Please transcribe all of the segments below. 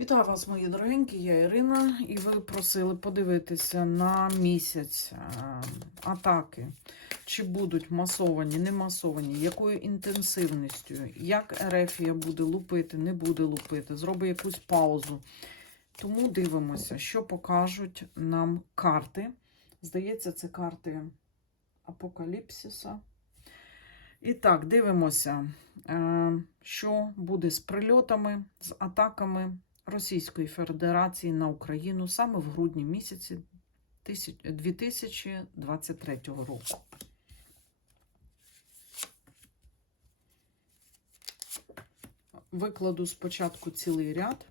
Вітаю вас, мої дорогенькі, я Ірина, і ви просили подивитися на місяць е, атаки. Чи будуть масовані, не масовані, якою інтенсивністю, як Ерефія буде лупити, не буде лупити, зробить якусь паузу. Тому дивимося, що покажуть нам карти. Здається, це карти Апокаліпсиса. І так, дивимося, е, що буде з прильотами, з атаками Російської Федерації на Україну саме в грудні місяці 2023 року. Викладу спочатку цілий ряд,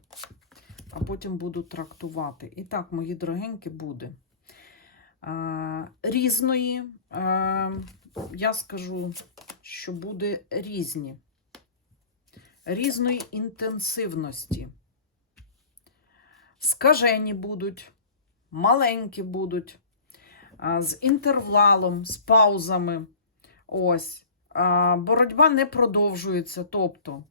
а потім буду трактувати. І так, мої дорогенькі, буде різної. Я скажу, що буде різні, різної інтенсивності. Скажені будуть, маленькі будуть, з інтервалом, з паузами. Ось. Боротьба не продовжується. Тобто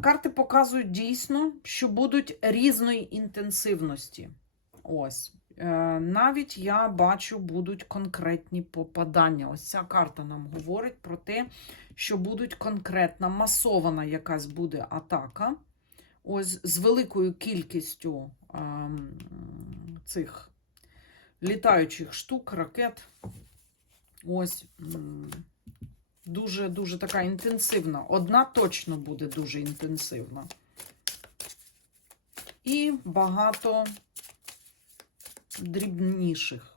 карти показують дійсно, що будуть різної інтенсивності. Ось. Е, Навіть я бачу, будуть конкретні попадання. Ось ця карта нам говорить про те, що будуть конкретна масована якась буде атака. Ось з великою кількістю а, цих літаючих штук, ракет. Ось дуже-дуже така інтенсивна. Одна точно буде дуже інтенсивна. І багато дрібніших.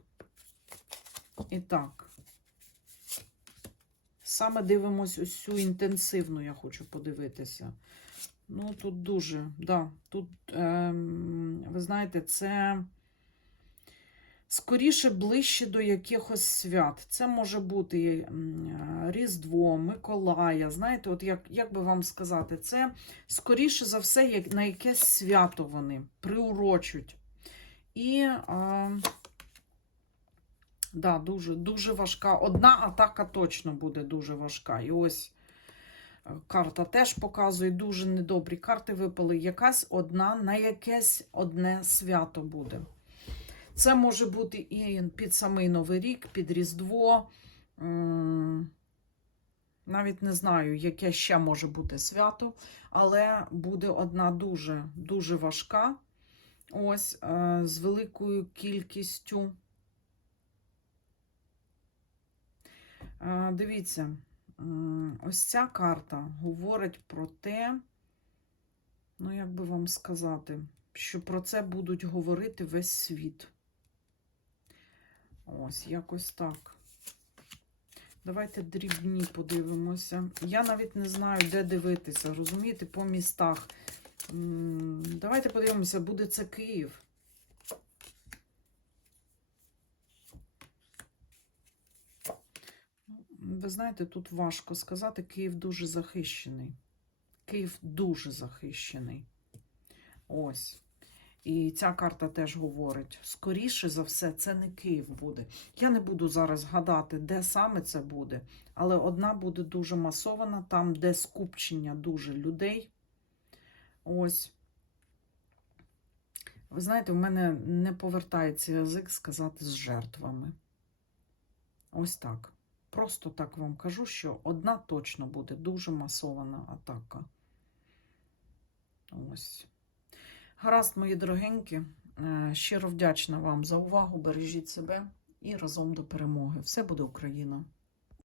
І так. Саме дивимось ось цю інтенсивну, я хочу подивитися. Ну, тут дуже, да, тут, ем, ви знаєте, це скоріше ближче до якихось свят. Це може бути Різдво, Миколая. Знаєте, от як, як би вам сказати, це скоріше за все, як на якесь свято вони приурочуть. І а, да, дуже, дуже важка. Одна атака точно буде дуже важка. І ось е, карта теж показує дуже недобрі карти випали. Якась одна на якесь одне свято буде. Це може бути і під самий Новий рік, під Різдво. Навіть не знаю, яке ще може бути свято, але буде одна дуже, дуже важка. Ось е, з великою кількістю. Е, Дивіться, ось ця карта говорить про те, ну, як би вам сказати, що про це будуть говорити весь світ. Ось, якось так. Давайте дрібні подивимося. Я навіть не знаю, де дивитися, розумієте, по містах. Давайте подивимося, буде це Київ. Ви знаєте, тут важко сказати, Київ дуже захищений. Київ дуже захищений. Ось. І ця карта теж говорить: скоріше за все, це не Київ буде. Я не буду зараз гадати, де саме це буде, але одна буде дуже масована, там, де скупчення дуже людей. Ось. Ви знаєте, в мене не повертається язик сказати з жертвами. Ось так. Просто так вам кажу, що одна точно буде дуже масована атака. Ось. Гаразд, мої дорогенькі. Е, Щиро вдячна вам за увагу. Бережіть себе і разом до перемоги. Все буде Україна!